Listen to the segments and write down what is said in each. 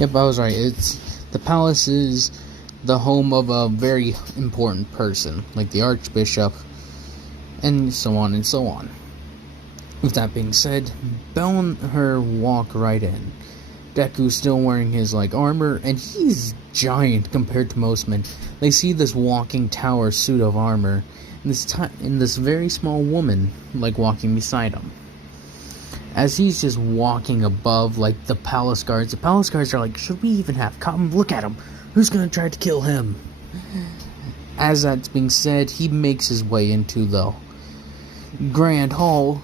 Yep, I was right. The palace is the home of a very important person, like the archbishop, and so on and so on. With that being said, Belle and her walk right in. Deku's still wearing his armor, and he's giant compared to most men. They see this walking tower suit of armor, and this very small woman walking beside him. As he's just walking above the palace guards are like, should we even have come? Look at him. Who's gonna try to kill him? As that's being said, he makes his way into the grand hall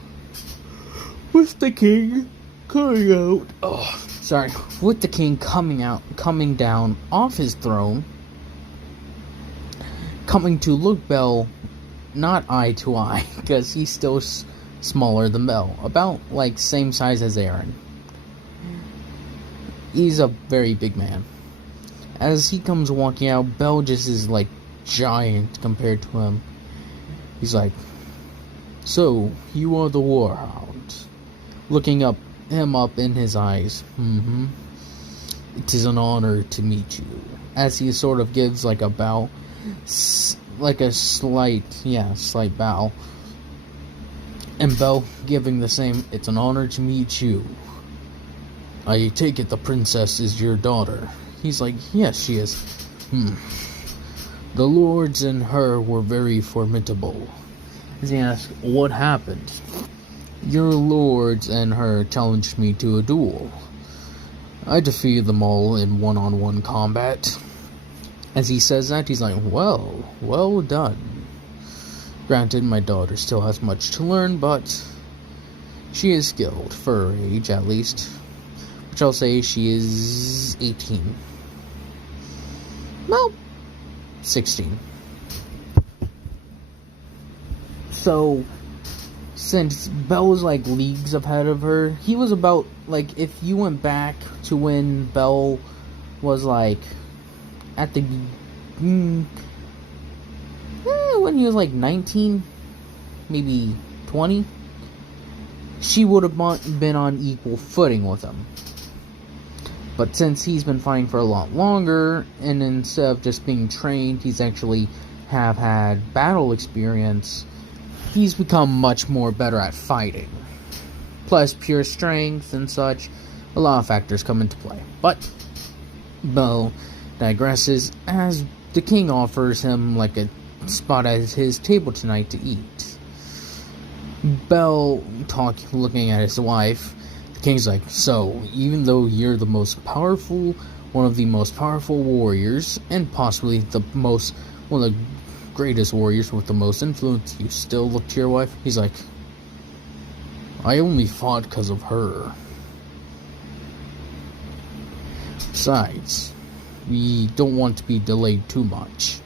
with the king coming out. With the king coming down off his throne, coming to look Belle not eye to eye, because he's still smaller than Belle, about same size as Aaron. He's a very big man. As he comes walking out, Belle just is giant compared to him. He's like, so you are the Warhound. Looking him up in his eyes. It is an honor to meet you. As he sort of gives a bow, a slight bow. And Belle giving the same, it's an honor to meet you. I take it the princess is your daughter. He's like, yes, she is. The lords and her were very formidable. As he asks, what happened? Your lords and her challenged me to a duel. I defeated them all in one-on-one combat. As he says that, he's like, well done. Granted, my daughter still has much to learn, but she is skilled, for her age at least. Which I'll say she is 18. Well, 16. So, since Belle was leagues ahead of her, he was about, if you went back to when Belle was at the when he was 19, maybe 20, she would have been on equal footing with him. But since he's been fighting for a lot longer, and instead of just being trained, he's actually have had battle experience, he's become much more better at fighting. Plus pure strength and such, a lot of factors come into play. But Belle digresses as the king offers him a spot at his table tonight to eat. Belle looking at his wife. The king's like, so even though you're one of the most powerful warriors, and possibly one of the greatest warriors with the most influence, you still look to your wife? He's like, I only fought because of her. Besides, we don't want to be delayed too much.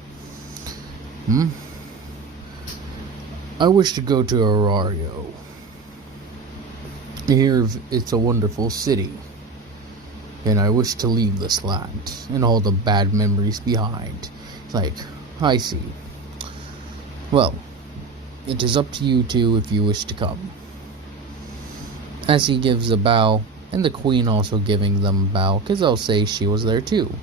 I wish to go to Orario. I hear it's a wonderful city, and I wish to leave this land and all the bad memories behind. It's like, I see. Well, it is up to you two if you wish to come. As he gives a bow, and the queen also giving them a bow, because I'll say she was there too.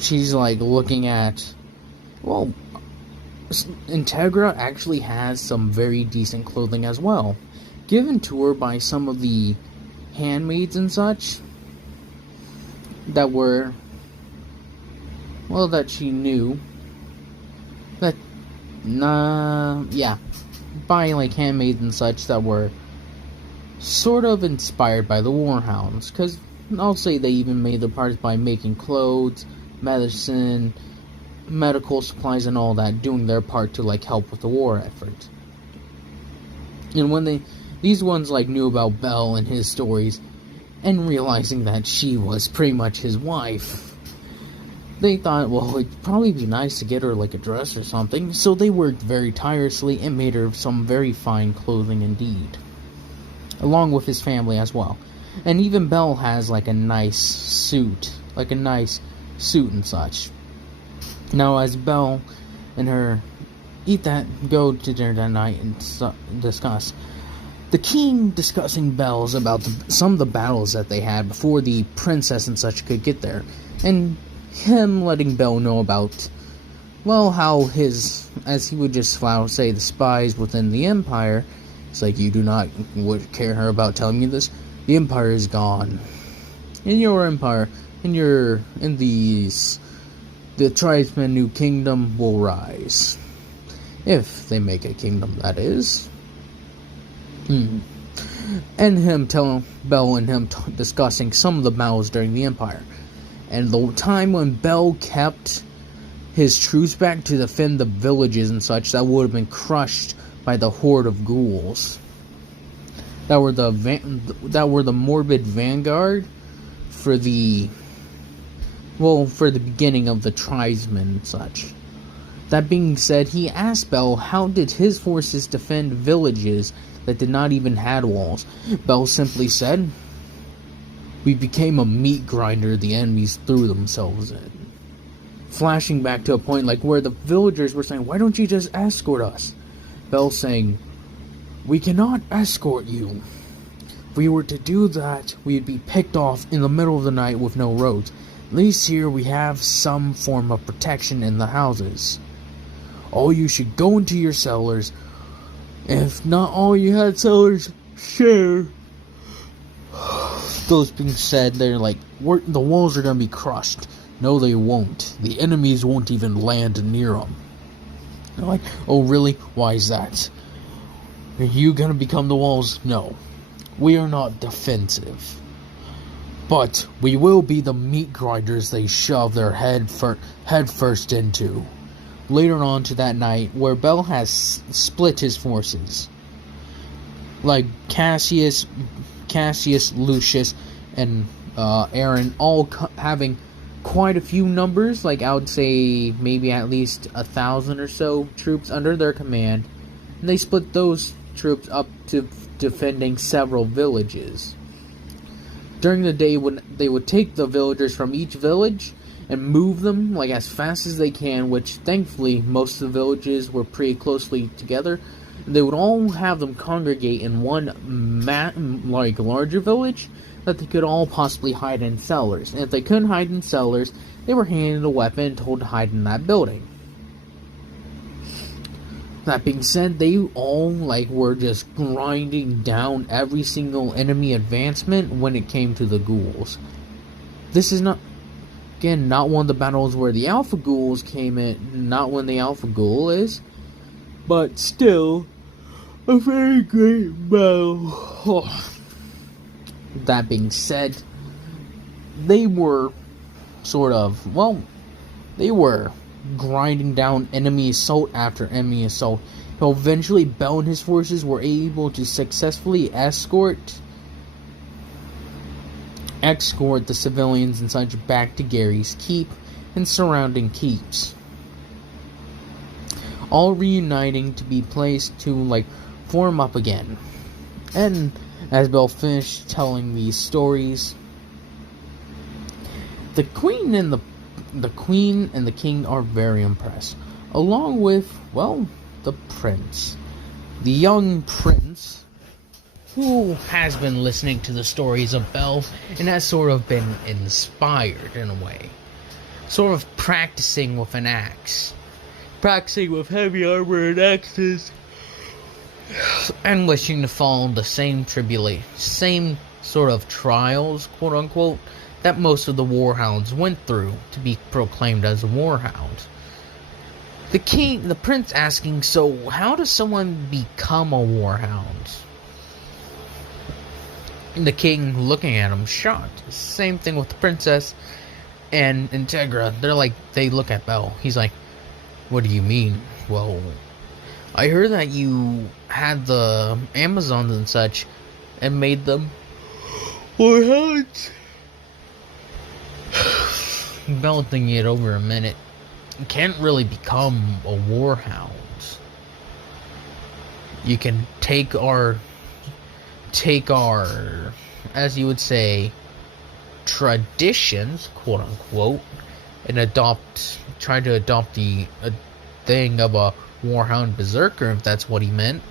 She's looking at, Integra actually has some very decent clothing as well, given to her by some of the handmaids and such that were, that she knew. That, by handmaids and such that were sort of inspired by the Warhounds, because I'll say they even made their parts by making clothes, medicine, medical supplies and all that, doing their part to help with the war effort. And when these ones knew about Belle and his stories, and realizing that she was pretty much his wife, they thought, it'd probably be nice to get her a dress or something, so they worked very tirelessly and made her some very fine clothing indeed, along with his family as well. And even Belle has a nice suit, and such. Now, as Belle and her go to dinner that night and discuss, The king discussing Bells about some of the battles that they had before the princess and such could get there, and him letting Bell know about, well, how his, as he would just flat out say, the spies within the Empire. It's like, you do not care about telling me this. The Empire is gone. In your Empire, in the tribesmen new kingdom will rise. If they make a kingdom, that is. And him telling Bell and him discussing some of the battles during the Empire. And the time when Bell kept his troops back to defend the villages and such that would have been crushed by the horde of ghouls. That were the morbid vanguard for the beginning of the tribesmen and such. That being said, he asked Bell how did his forces defend villages that did not even have walls. Bell simply said, "We became a meat grinder the enemies threw themselves in." Flashing back to a point like where the villagers were saying, "Why don't you just escort us?" Bell saying, "We cannot escort you. If we were to do that, we'd be picked off in the middle of the night with no roads. At least here we have some form of protection in the houses. All you should go into your cellars. If not all you had cellars, share." Those being said, they're like, the walls are going to be crushed. No, they won't. The enemies won't even land near them. They're like, "Oh, really? Why is that? Are you going to become the walls?" "No. We are not defensive. But we will be the meat grinders they shove their head first into." Later on to that night, where Bell has split his forces, like Cassius, Lucius, and Aaron, all having quite a few numbers, like I would say maybe at least 1,000 or so troops under their command, and they split those troops up to defending several villages. During the day, when they would take the villagers from each village and move them like as fast as they can, which thankfully most of the villages were pretty closely together, they would all have them congregate in one larger village that they could all possibly hide in cellars. And if they couldn't hide in cellars, they were handed a weapon and told to hide in that building. That being said, they all were just grinding down every single enemy advancement when it came to the ghouls. This is not one of the battles where the alpha ghouls came in, not when the alpha ghoul is, but still a very great battle. That being said, they were grinding down enemy assault after enemy assault. Eventually, Bell and his forces were able to successfully escort the civilians and such back to Gary's keep and surrounding keeps, all reuniting to be placed to form up again. And as Bell finished telling these stories, the queen and the king are very impressed, along with, the prince. The young prince, who has been listening to the stories of Bell and has sort of been inspired in a way. Sort of practicing with an axe. Practicing with heavy armor and axes. And wishing to follow the same sort of trials, quote unquote, that most of the warhounds went through to be proclaimed as a warhound. The prince asking, "So how does someone become a warhound?" And the king looking at him shocked. Same thing with the princess and Integra. They look at Bell. He's like, "What do you mean?" "Well, I heard that you had the Amazons and such and made them warhounds." Bell thinking it over a minute. You can't really become a warhound. You can take our, as you would say, traditions, quote unquote, and try to adopt the thing of a warhound berserker, if that's what he meant.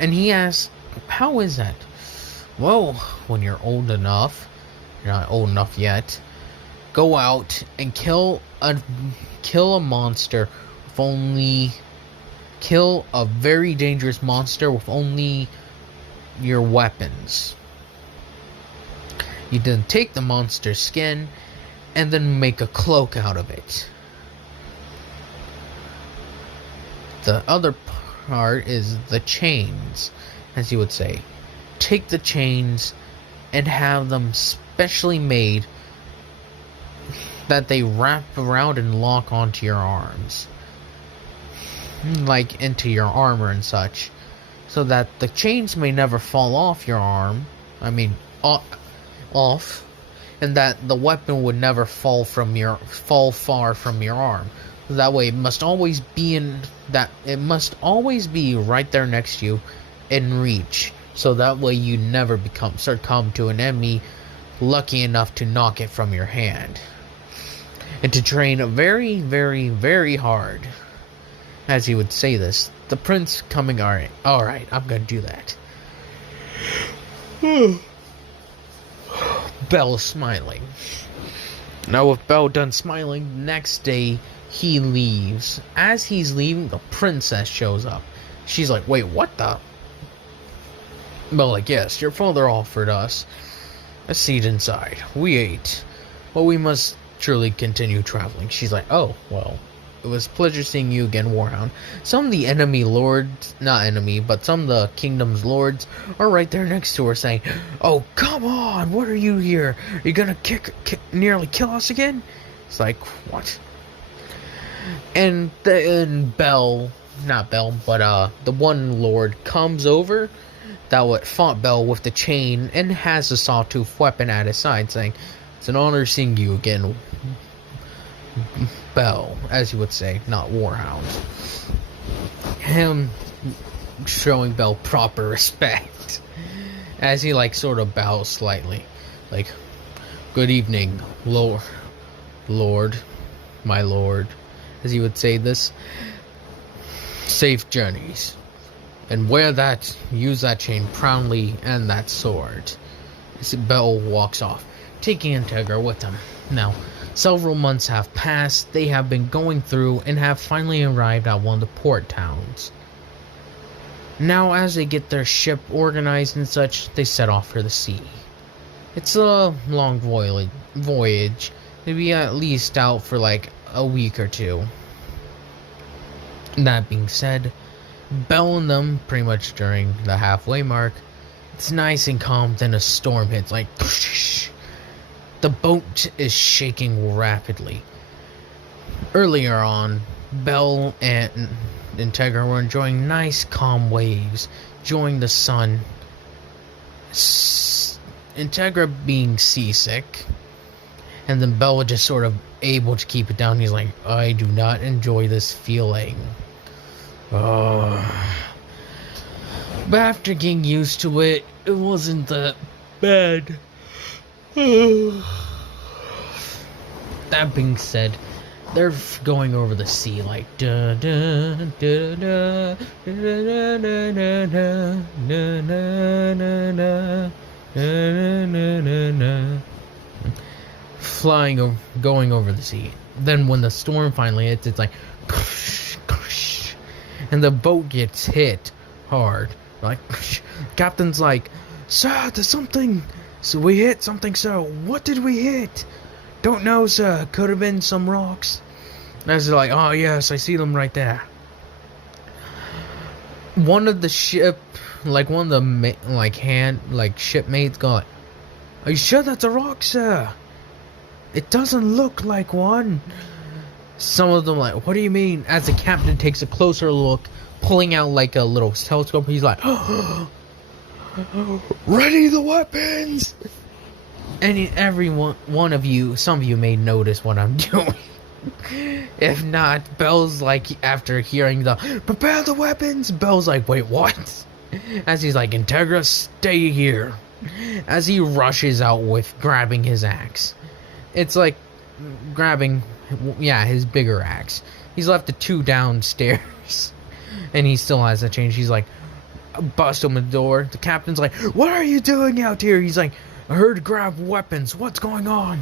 And he asks, how is that? Well, when you're old enough, you're not old enough yet, go out and kill a monster with only... Kill a very dangerous monster with only your weapons. You then take the monster's skin and then make a cloak out of it. The other part is the chains, as you would say. Take the chains and have them specially made that they wrap around and lock onto your arms. Like into your armor and such. So that the chains may never fall off your arm. Off. And that the weapon would never fall far from your arm. That way it must always be right there next to you in reach. So that way you never succumb to an enemy lucky enough to knock it from your hand. And to train very, very, very hard. As he would say this, the prince coming, alright, I'm gonna do that. Belle smiling. Now with Belle done smiling, next day he leaves. As he's leaving, the princess shows up. She's like, wait, what the? Belle like, yes, your father offered us a seat inside. We ate. But we must surely continue traveling. She's like, oh, well, it was a pleasure seeing you again, Warhound. Some of the enemy lords, not enemy, but some of the kingdom's lords are right there next to her saying, oh, come on, what are you here? Are you gonna nearly kill us again? It's like, what? And then Belle, not Belle, but the one lord comes over that what fought Belle with the chain and has a sawtooth weapon at his side saying, it's an honor seeing you again, Belle, as you would say, not Warhound. Him showing Belle proper respect as he sort of bows slightly, like, good evening, lord, my lord, as he would say this. Safe journeys, and use that chain proudly and that sword. As Belle walks off, taking Integra with him. Now, several months have passed. They have been going through and have finally arrived at one of the port towns. Now, as they get their ship organized and such, they set off for the sea. It's a long voyage. They'll be at least out for a week or two. That being said, Belle and them, pretty much during the halfway mark, it's nice and calm, then a storm hits, the boat is shaking rapidly. Earlier on, Belle and Integra were enjoying nice calm waves, enjoying the sun. Integra being seasick, and then Belle was just sort of able to keep it down. He's like, I do not enjoy this feeling. But after getting used to it, it wasn't that bad. That being said, they're going over the sea da da da da da da da, flying, going over the sea. Then when the storm finally hits, it's and the boat gets hit hard. Captain's like, sir, there's something. So we hit something, sir. What did we hit? Don't know, sir. Could have been some rocks. As they're like, oh yes, I see them right there. One of the shipmates going, are you sure that's a rock, sir? It doesn't look like one. Some of them what do you mean? As the captain takes a closer look, pulling out a little telescope, he's like, ready the weapons! And one of you, some of you may notice what I'm doing. If not, Belle's after hearing the prepare the weapons, Belle's wait, what? As he's Integra, stay here. As he rushes out with grabbing his axe. It's grabbing, his bigger axe. He's left the two downstairs. And he still has that change. He's bust open the door. The captain's like, "What are you doing out here?" He's like, "I heard to grab weapons. What's going on?"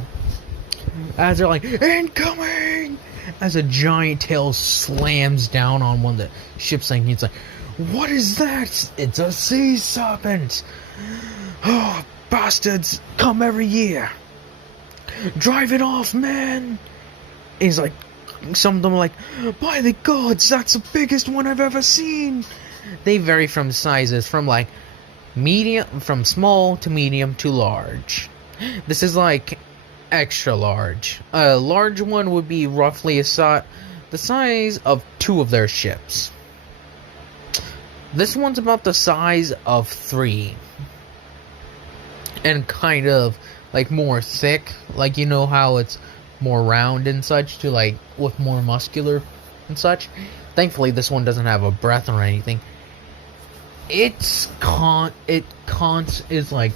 As they're like, "Incoming!" As a giant tail slams down on one of the ship's thing, he's like, "What is that?" "It's a sea serpent." "Oh, bastards come every year. Drive it off, man." He's like, some of them are like, "By the gods, that's the biggest one I've ever seen." They vary from sizes from like medium, from small to medium to large. This is like extra large. A large one would be roughly the size of 2 of their ships. This one's about the size of 3. And kind of like more thick, like you know how it's more round and such, to like with more muscular and such. Thankfully this one doesn't have a breath or anything. Is like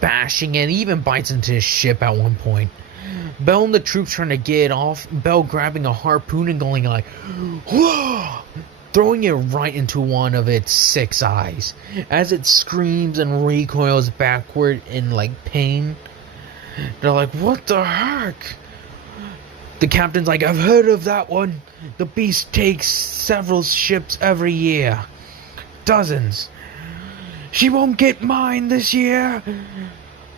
bashing and even bites into his ship at one point. Bell and the troops trying to get it off. Bell grabbing a harpoon and going like, whoa, throwing it right into one of its 6 eyes as it screams and recoils backward in like pain. They're like, "What the heck?" The captain's like, "I've heard of that one. The beast takes several ships every year. Dozens. She won't get mine this year.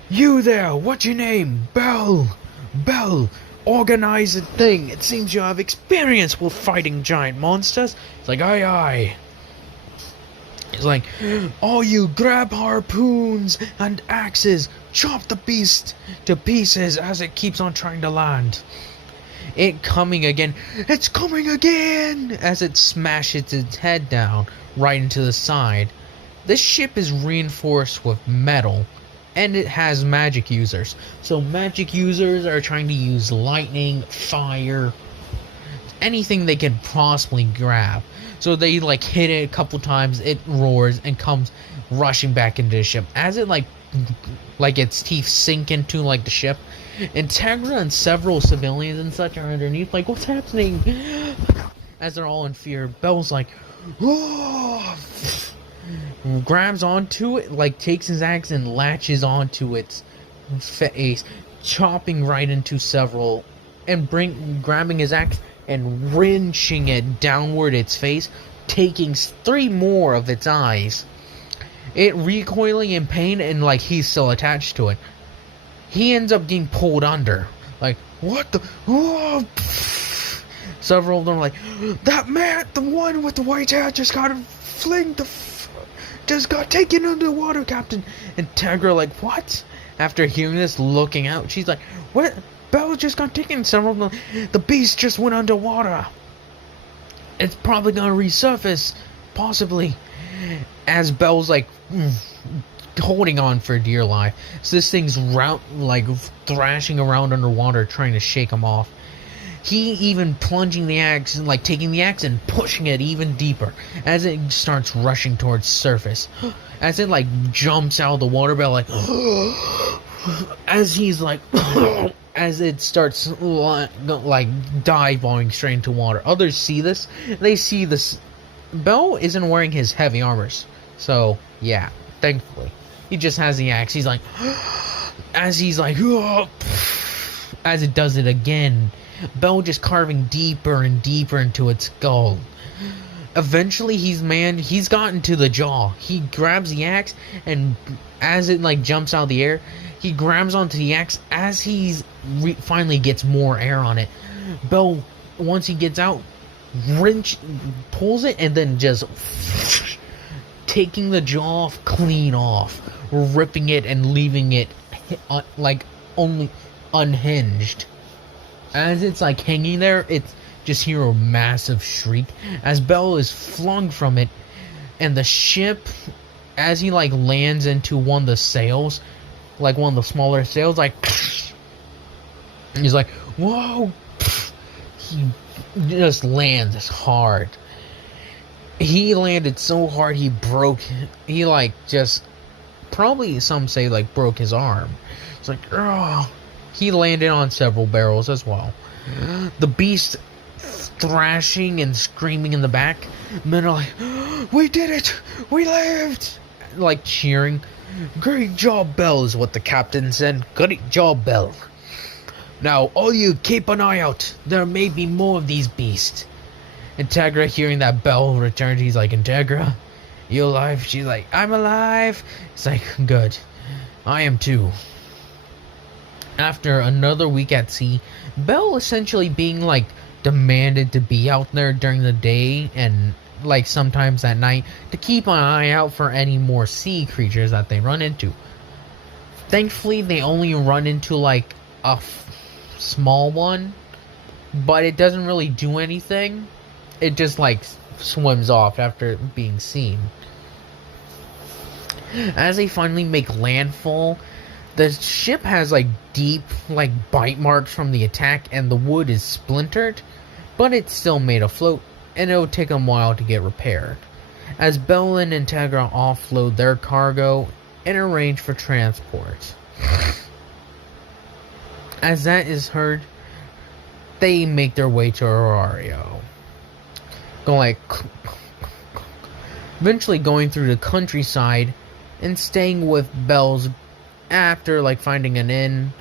You there, what's your name?" "Bell. Bell, organize a thing. It seems you have experience with fighting giant monsters." It's like, "Aye, aye." It's like, "All you grab harpoons and axes, chop the beast to pieces as it keeps on trying to land." It coming again. "It's coming again!" as it smashes its head down right into the side. This ship is reinforced with metal, and it has magic users. So magic users are trying to use lightning, fire, anything they can possibly grab. So they like hit it a couple times, it roars and comes rushing back into the ship. As it like its teeth sink into like the ship, Integra and several civilians and such are underneath like, "What's happening?" As they're all in fear, Bell's like, "Whoa!" Grabs onto it, like takes his axe and latches onto its face, chopping right into several, and grabbing his axe and wrenching it downward its face, taking 3 more of its eyes. It recoiling in pain and like he's still attached to it. He ends up getting pulled under. Like, "What the?" Whoa! Several of them are like, "That man, the one with the white hair, just got just got taken under the water, Captain." And Integra like, "What?" After hearing this, looking out, she's like, "What? Bell just got taken." Several of them, "The beast just went underwater. It's probably gonna resurface, possibly." As Bell's like holding on for dear life. So this thing's like thrashing around underwater, trying to shake him off. He even plunging the axe and like taking the axe and pushing it even deeper as it starts rushing towards surface. As it like jumps out of the water, Bell like as he's like as it starts like dive-bombing straight into water. Others see this. They see this. Bell isn't wearing his heavy armors, so yeah, thankfully he just has the axe. He's like as he's like as it does it again, Bell just carving deeper and deeper into its skull. Eventually he's gotten to the jaw. He grabs the axe, and as it like jumps out of the air, he grabs onto the axe. As he's finally gets more air on it, Bell, once he gets out, pulls it, and then just taking the jaw clean off, ripping it and leaving it like only unhinged. As it's like hanging there, it's just hear a massive shriek as Bell is flung from it, and the ship, as he like lands into one of the sails, like one of the smaller sails, like he's like, whoa, he just lands hard. He landed so hard he like just, probably some say like broke his arm. It's like, oh. He landed on several barrels as well. The beast thrashing and screaming in the back. Men are like, we did it! We lived! Like cheering. Great job, Belle, is what the captain said. Great job, Belle. Now, all you, keep an eye out. There may be more of these beasts. Integra, hearing that Belle returned, he's like, Integra, you alive? She's like, I'm alive. It's like, good. I am too. After another week at sea, Belle essentially being like demanded to be out there during the day and like sometimes at night to keep an eye out for any more sea creatures that they run into. Thankfully, they only run into like a small one, but it doesn't really do anything. It just like swims off after being seen. As they finally make landfall, the ship has like deep like bite marks from the attack and the wood is splintered, but it's still made afloat and it'll take them a while to get repaired. As Belle and Integra offload their cargo and arrange for transport. As that is heard, they make their way to Orario. Eventually going through the countryside and staying with Belle's after like finding an inn.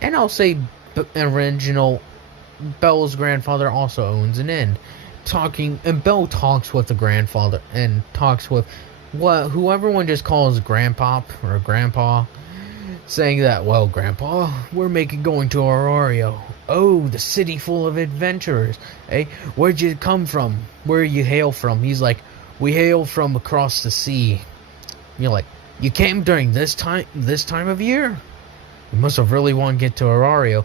And I'll say original Belle's grandfather also owns an inn. And Belle talks with the grandfather and talks with who everyone just calls Grandpop or Grandpa, saying that, well, Grandpa, we're going to Orario. Oh, the city full of adventurers. Hey, where'd you come from? Where you hail from? He's like, we hail from across the sea. You're like, you came during this time of year? You must have really wanted to get to Orario.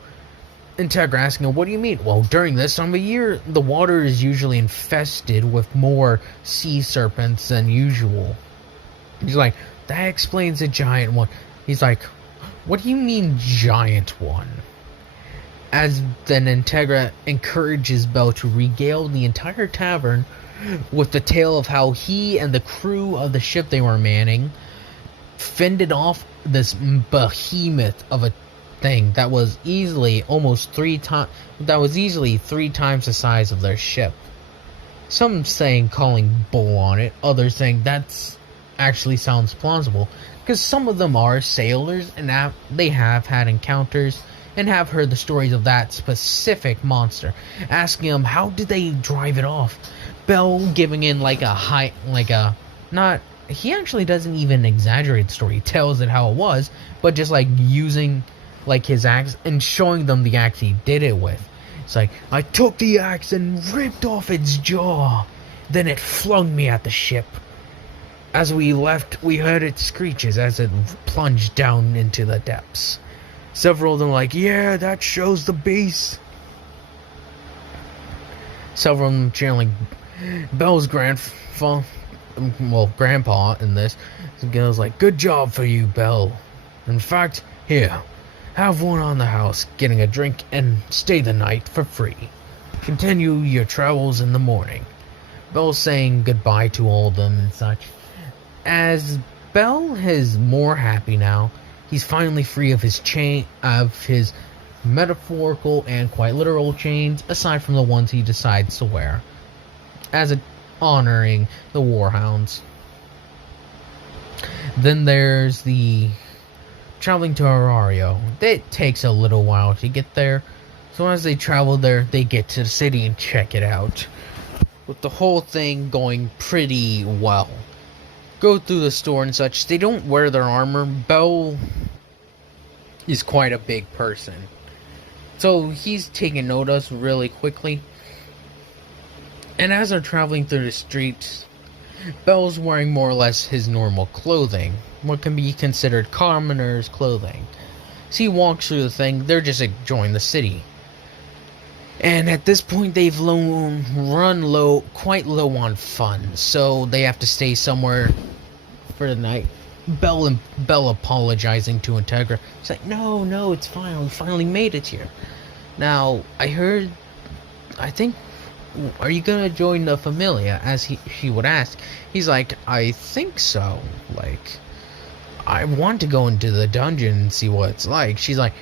Integra asking him, what do you mean? Well, during this time of year, the water is usually infested with more sea serpents than usual. He's like, that explains the giant one. He's like, what do you mean giant one? As then Integra encourages Belle to regale the entire tavern with the tale of how he and the crew of the ship they were manning fended off this behemoth of a thing that was easily three times the size of their ship. Some saying calling bull on it, others saying that's actually sounds plausible, because some of them are sailors and they have had encounters and have heard the stories of that specific monster, asking them how did they drive it off. Belle giving in he actually doesn't even exaggerate the story. He tells it how it was, but just like using like his axe and showing them the axe he did it with. It's like, I took the axe and ripped off its jaw. Then it flung me at the ship. As we left, we heard its screeches as it plunged down into the depths. Several of them like, yeah, that shows the beast. Several of them channeling Belle's grandpa in this. The girl's like, good job for you, Belle. In fact, here, have one on the house, getting a drink, and stay the night for free. Continue your travels in the morning. Belle's saying goodbye to all of them and such. As Belle is more happy now, he's finally free of his his metaphorical and quite literal chains, aside from the ones he decides to wear, honoring the warhounds. Then there's the traveling to Orario. It takes a little while to get there, so as they travel there, they get to the city and check it out, with the whole thing going pretty well. Go through the store and such. They don't wear their armor. Belle is quite a big person, so he's taking notice really quickly. And as they're traveling through the streets, Belle's wearing more or less his normal clothing, what can be considered commoner's clothing. So he walks through the thing. They're just enjoying the city. And at this point, they've run quite low on funds, so they have to stay somewhere for the night. Belle apologizing to Integra. It's like, no, it's fine. We finally made it here. Now, I think, are you gonna join the Familia? As she would ask. He's like, I think so. Like, I want to go into the dungeon and see what it's like. She's like,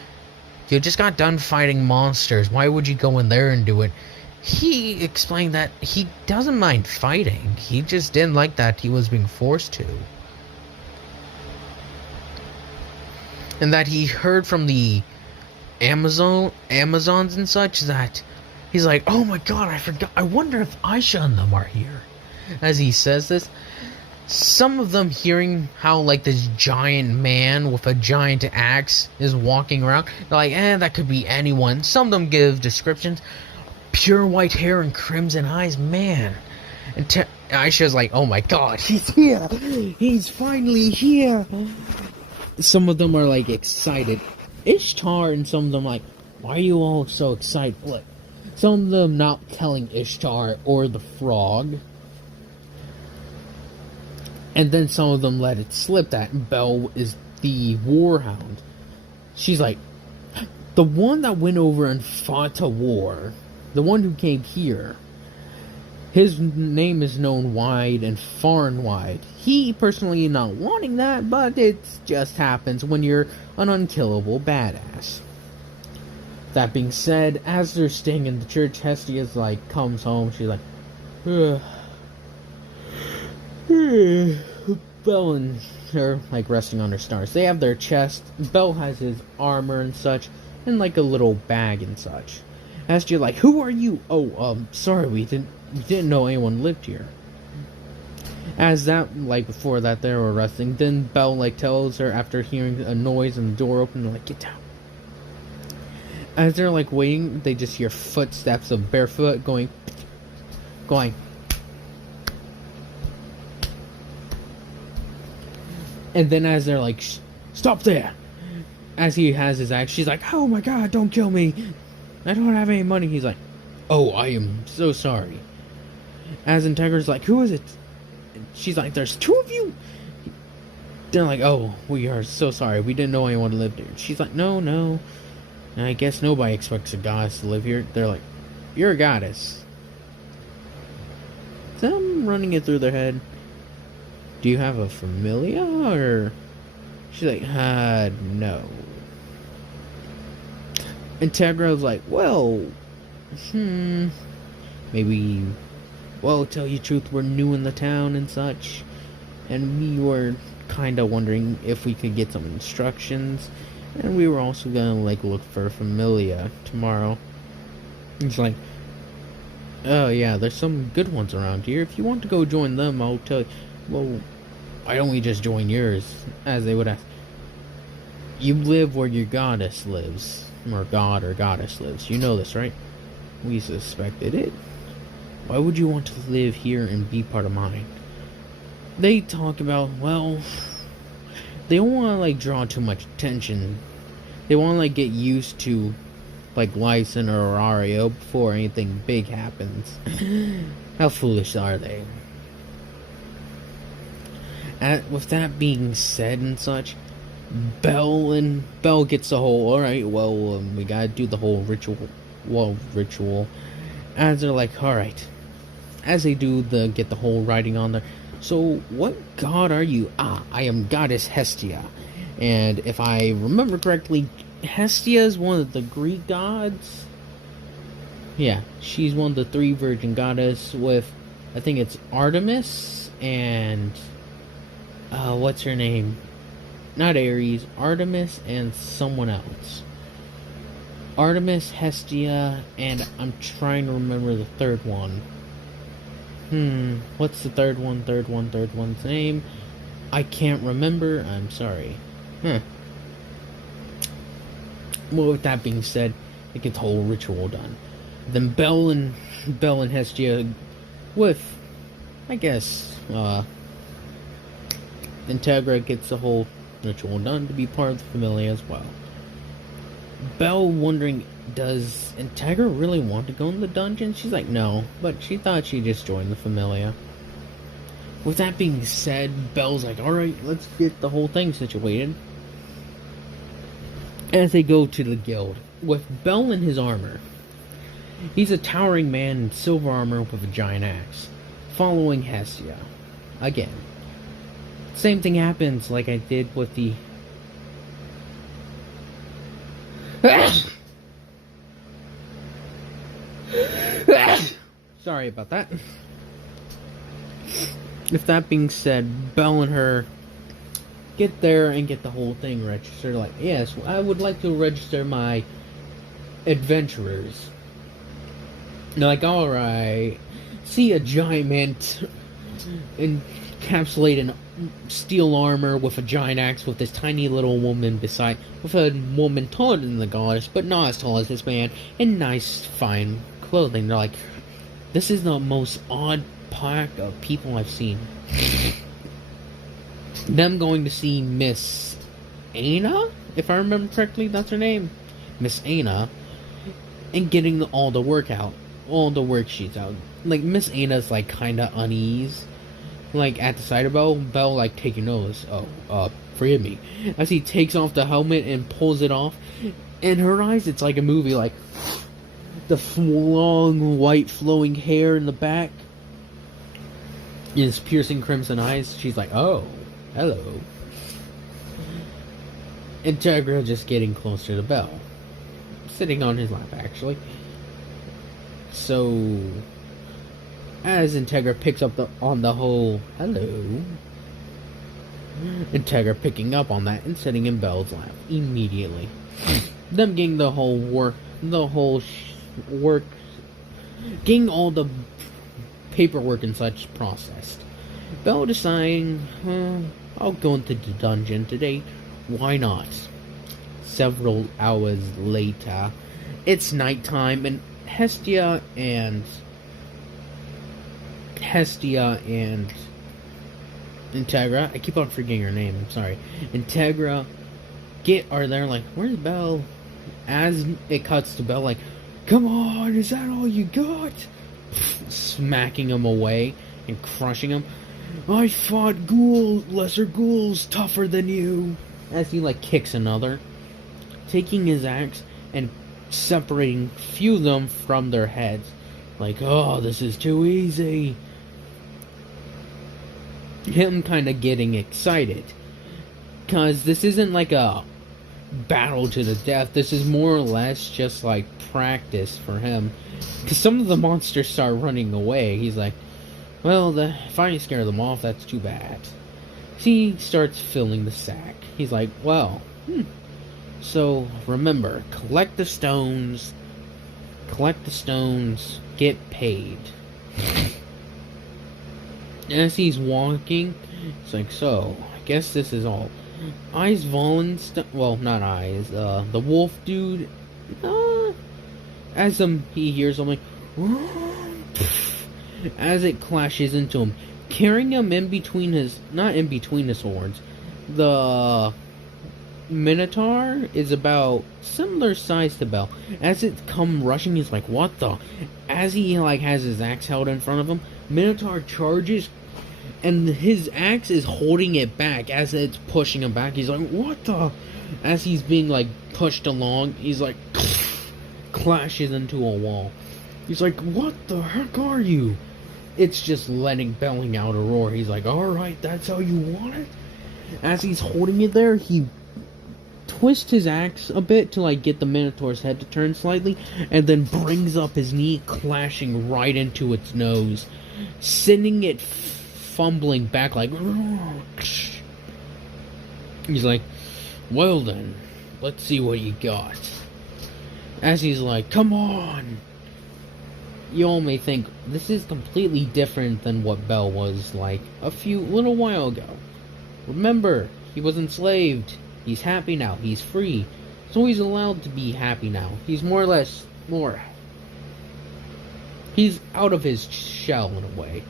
you just got done fighting monsters. Why would you go in there and do it? he explained that he doesn't mind fighting. He just didn't like that he was being forced to. And that he heard from the Amazons and such that he's like, oh my god, I forgot. I wonder if Aisha and them are here. As he says this, some of them hearing how like this giant man with a giant axe is walking around, they're like, that could be anyone. Some of them give descriptions. Pure white hair and crimson eyes, man. And Aisha's like, oh my god, he's here. He's finally here. Some of them are like excited. Ishtar and some of them like, why are you all so excited? Look, some of them not telling Ishtar or the frog. And then some of them let it slip that Bel is the warhound. She's like, the one that went over and fought a war. The one who came here. His name is known wide and far and wide. He personally not wanting that, but it just happens when you're an unkillable badass. That being said, as they're staying in the church, Hestia's like, comes home, she's like, Bel and her, like, resting on her stars. They have their chest, Bel has his armor and such, and like a little bag and such. Hestia like, who are you? Oh, sorry, we didn't know anyone lived here. As that, like, before that, they were resting. Then Bel, like, tells her after hearing a noise and the door open, they're like, get down. As they're, like, waiting, they just hear footsteps of barefoot going. And then as they're like, stop there. As he has his axe, she's like, oh my god, don't kill me. I don't have any money. He's like, oh, I am so sorry. As Integra's like, who is it? She's like, there's two of you? They're like, oh, we are so sorry. We didn't know anyone lived here. She's like, no. I guess nobody expects a goddess to live here. They're like, you're a goddess. Them running it through their head. Do you have a familia? Or... She's like, no. Integra's like, well, maybe, well, tell you the truth, we're new in the town and such, and we were kind of wondering if we could get some instructions, and we were also gonna, like, look for familia tomorrow. He's like, oh yeah, there's some good ones around here. If you want to go join them, I'll tell you. Well, why don't we just join yours? As they would ask, you live where your goddess lives. Or god or goddess lives. You know this, right? We suspected it. Why would you want to live here and be part of mine? They talk about, well, they don't want to, like, draw too much attention. They want to, like, get used to, like, Lyson or Orario before anything big happens. How foolish are they? With that being said and such, Bel gets the whole, alright, well, we gotta do the whole ritual. As they're like, alright. As they do get the whole writing on there. So, what god are you? I am goddess Hestia. And if I remember correctly, Hestia is one of the Greek gods. Yeah, she's one of the three virgin goddess with, I think it's Artemis and, what's her name? Not Ares, Artemis and someone else. Artemis, Hestia, and I'm trying to remember the third one. What's the third one's name? I can't remember, I'm sorry. Well, with that being said, it gets the whole ritual done. Then Bel and Hestia with, I guess, Integra gets the whole ritual done to be part of the familia as well. Bel wondering, does Integra really want to go in the dungeon? She's like, no, but she thought she'd just join the familia. With that being said, Bel's like, alright, let's get the whole thing situated. As they go to the guild, with Bel in his armor. He's a towering man in silver armor with a giant axe, following Hestia. Again. Same thing happens like I did with the... Sorry about that. With that being said, Belle and her get there and get the whole thing registered. Like, yes, I would like to register my adventurers. And they're like, alright. See a giant man encapsulated in steel armor with a giant axe with this tiny little woman beside, with a woman taller than the goddess, but not as tall as this man, in nice, fine clothing. They're like, this is the most odd pack of people I've seen. Them going to see Miss Anna, if I remember correctly, that's her name. Miss Anna, and getting all the worksheets out. Like, Miss Anna's, like, kinda unease. Like, at the side of Belle, like, taking notice. Oh, forgive me. As he takes off the helmet and pulls it off. In her eyes, it's like a movie, like, the long, white, flowing hair in the back. His piercing crimson eyes. She's like, oh, hello. Integra just getting closer to Belle. Sitting on his lap, actually. So, as Integra picks up on the whole hello, Integra picking up on that and sitting in Belle's lap immediately. Them getting the whole work, getting all the paperwork and such processed. Belle deciding, I'll go into the dungeon today. Why not? Several hours later, it's nighttime, and Hestia and Integra, I keep on forgetting her name, I'm sorry. Integra are there like, where's Belle? As it cuts to Belle, like, come on, is that all you got? Smacking him away and crushing him. I fought lesser ghouls tougher than you. As he like kicks another, taking his axe and separating few of them from their heads. Like, oh, this is too easy. Him kind of getting excited. Because this isn't like a battle to the death. This is more or less just like practice for him. Because some of the monsters start running away. He's like, well, if I scare them off, that's too bad. He starts filling the sack. He's like, well, so remember, collect the stones, get paid. As he's walking, it's like, so, I guess this is all. Eyes Wallenstein, well, not Eyes, the wolf dude, as he hears something, as it clashes into him, carrying him not in between his horns. The Minotaur is about similar size to Belle. As it come rushing, he's like, what the? As he like has his axe held in front of him, Minotaur charges, and his axe is holding it back as it's pushing him back. He's like, what the? As he's being like pushed along, he's like clashes into a wall. He's like, what the heck are you? It's just belling out a roar. He's like, alright, that's how you want it? As he's holding it there, he twists his axe a bit to like get the Minotaur's head to turn slightly, and then brings up his knee, clashing right into its nose, sending it fumbling back like. He's like, well then, let's see what you got. As he's like, come on. You all may think this is completely different than what Belle was like a little while ago. Remember, he was enslaved. He's happy now. He's free. So he's allowed to be happy now. He's he's out of his shell in a way.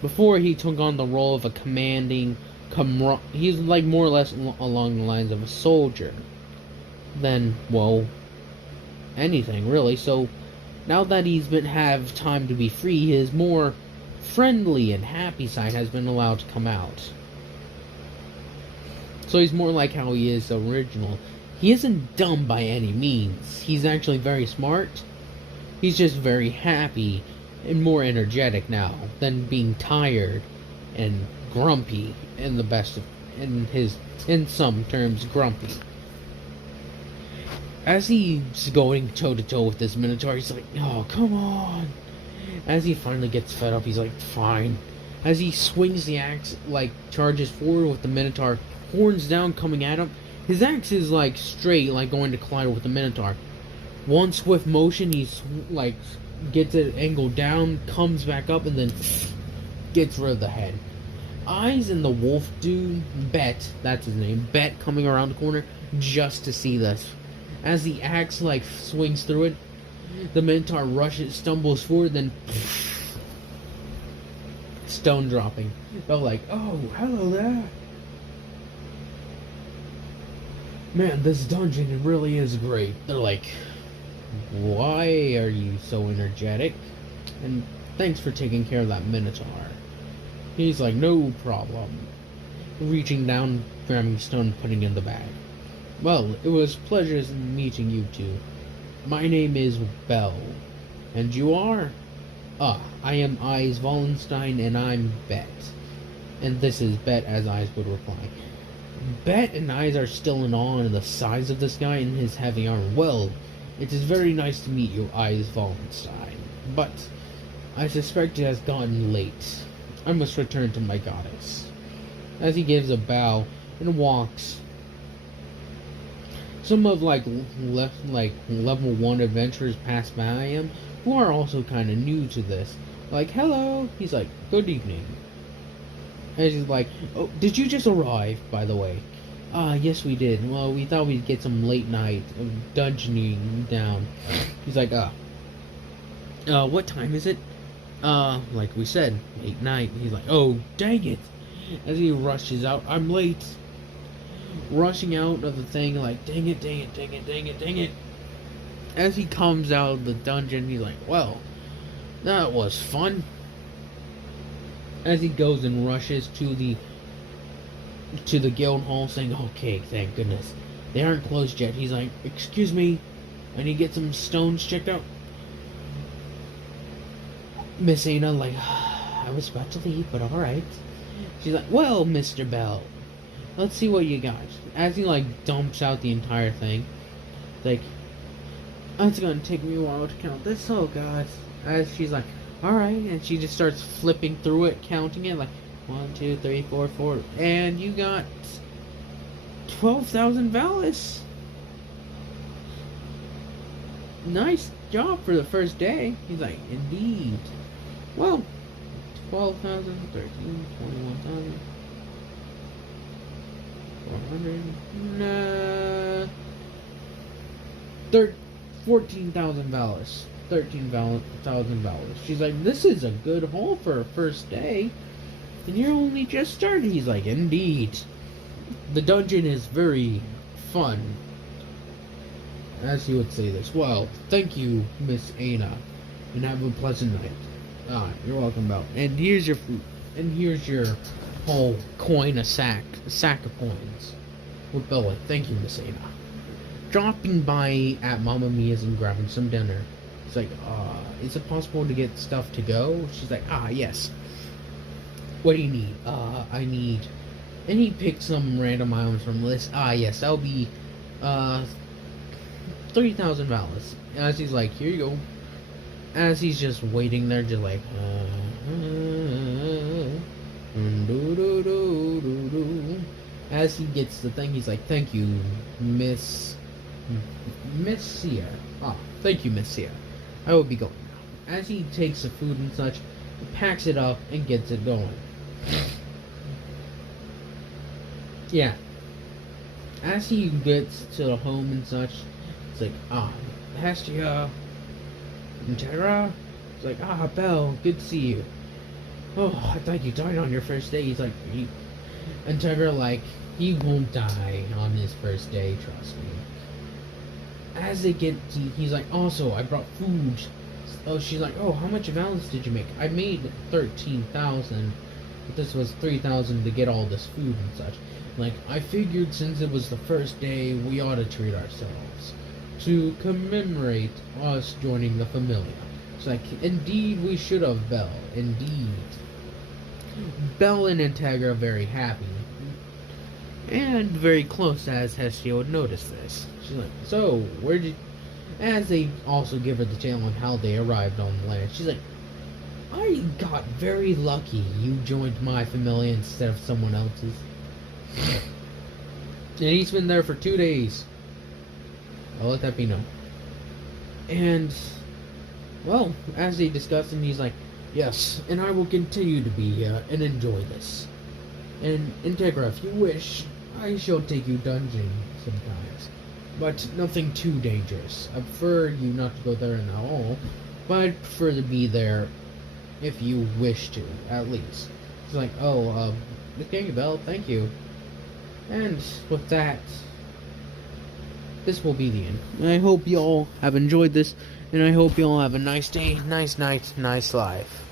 Before he took on the role of a commanding, he's like more or less along the lines of a soldier. Than, well, anything really. So now that have time to be free, his more friendly and happy side has been allowed to come out. So he's more like how he is original. He isn't dumb by any means. He's actually very smart. He's just very happy and more energetic now than being tired and grumpy in some terms, grumpy. As he's going toe to toe with this Minotaur, he's like, oh, come on. As he finally gets fed up, he's like, fine. As he swings the axe, like, charges forward with the Minotaur, horns down coming at him. His axe is, like, straight, like, going to collide with the Minotaur. One swift motion, he's, like, gets it angled down, comes back up, and then gets rid of the head. Eyes and the wolf dude, Bet, that's his name, Bet, coming around the corner just to see this. As the axe, like, swings through it, the Minotaur rushes, stumbles forward, then stone dropping. They're like, oh, hello there. Man, this dungeon really is great. They're like, why are you so energetic? And thanks for taking care of that Minotaur. He's like, no problem. Reaching down, grabbing stone, putting in the bag. Well, it was pleasure meeting you two. My name is Bell. And you are? I am Eyes Wallenstein, and I'm Bet. And this is Bet, as Eyes would reply. Bet and Eyes are still in awe of the size of this guy and his heavy armor. Well, it is very nice to meet you, Eyes Wallenstein. But I suspect it has gotten late. I must return to my goddess. As he gives a bow and walks. Some of level 1 adventurers pass by him who are also kind of new to this. Like, hello. He's like, good evening. And he's like, oh, did you just arrive, by the way? Yes we did. Well, we thought we'd get some late night dungeoning down. He's like, what time is it? Like we said, late night. He's like, oh, dang it. As he rushes out, I'm late. Rushing out of the thing, like, dang it, dang it, dang it, dang it, dang it. As he comes out of the dungeon, he's like, well, that was fun. As he goes and rushes to the guild hall, saying, okay, thank goodness. They aren't closed yet. He's like, excuse me, I need to get some stones checked out. Miss Anna, like, I was about to leave, but alright. She's like, well, Mr. Bell, let's see what you got. As he, like, dumps out the entire thing, like, it's gonna take me a while to count this. Oh, God. As she's like, alright, and she just starts flipping through it, counting it, like, 1, 2, 3, 4, 4, and you got 12,000 Valis. Nice job for the first day. He's like, indeed. Well, 12,000, 13, 21,000, 400, 14,000 Valis. 13,000 Valis. She's like, this is a good haul for a first day. And you're only just started. He's like, indeed. The dungeon is very fun. As he would say this. Well, thank you, Miss Anna. And have a pleasant night. You're welcome, Bell. And here's your food. And here's your whole coin, a sack of coins. With Bella. Thank you, Miss Anna. Dropping by at Mamma Mia's and grabbing some dinner. He's like, is it possible to get stuff to go? She's like, yes. What do you need? I need... And he picks some random items from the list. Yes, that'll be, 3,000 Valis. As he's like, here you go. As he's just waiting there, just like, As he gets the thing, he's like, thank you, Miss Sia. Thank you, Miss Sia. I will be going now. As he takes the food and such, he packs it up and gets it going. Yeah. As he gets to the home and such, it's like, Hestia, Integra. It's like, Belle, good to see you. Oh, I thought you died on your first day. He's like, Integra, like, he won't die on his first day, trust me. As they get to, he's like, also, I brought food. Oh, she's like, how much balance did you make? I made 13,000, but this was 3,000 to get all this food and such. Like, I figured since it was the first day, we ought to treat ourselves to commemorate us joining the Familia. It's like, indeed we should have, Belle. Indeed. Belle and Integra are very happy. And very close, as Hestia would notice this. She's like, so, where did... As they also give her the tale on how they arrived on the land. She's like, I got very lucky you joined my family instead of someone else's. And he's been there for 2 days. I'll let that be known. And, well, as they discussed, and he's like, yes, and I will continue to be here and enjoy this. And, Integra, if you wish, I shall take you dungeon sometimes. But nothing too dangerous. I prefer you not to go there in the hall, but I'd prefer to be there if you wish to, at least. He's like, oh, Miss Gangabell, thank you. And with that, this will be the end. And I hope y'all have enjoyed this, and I hope y'all have a nice day, nice night, nice life.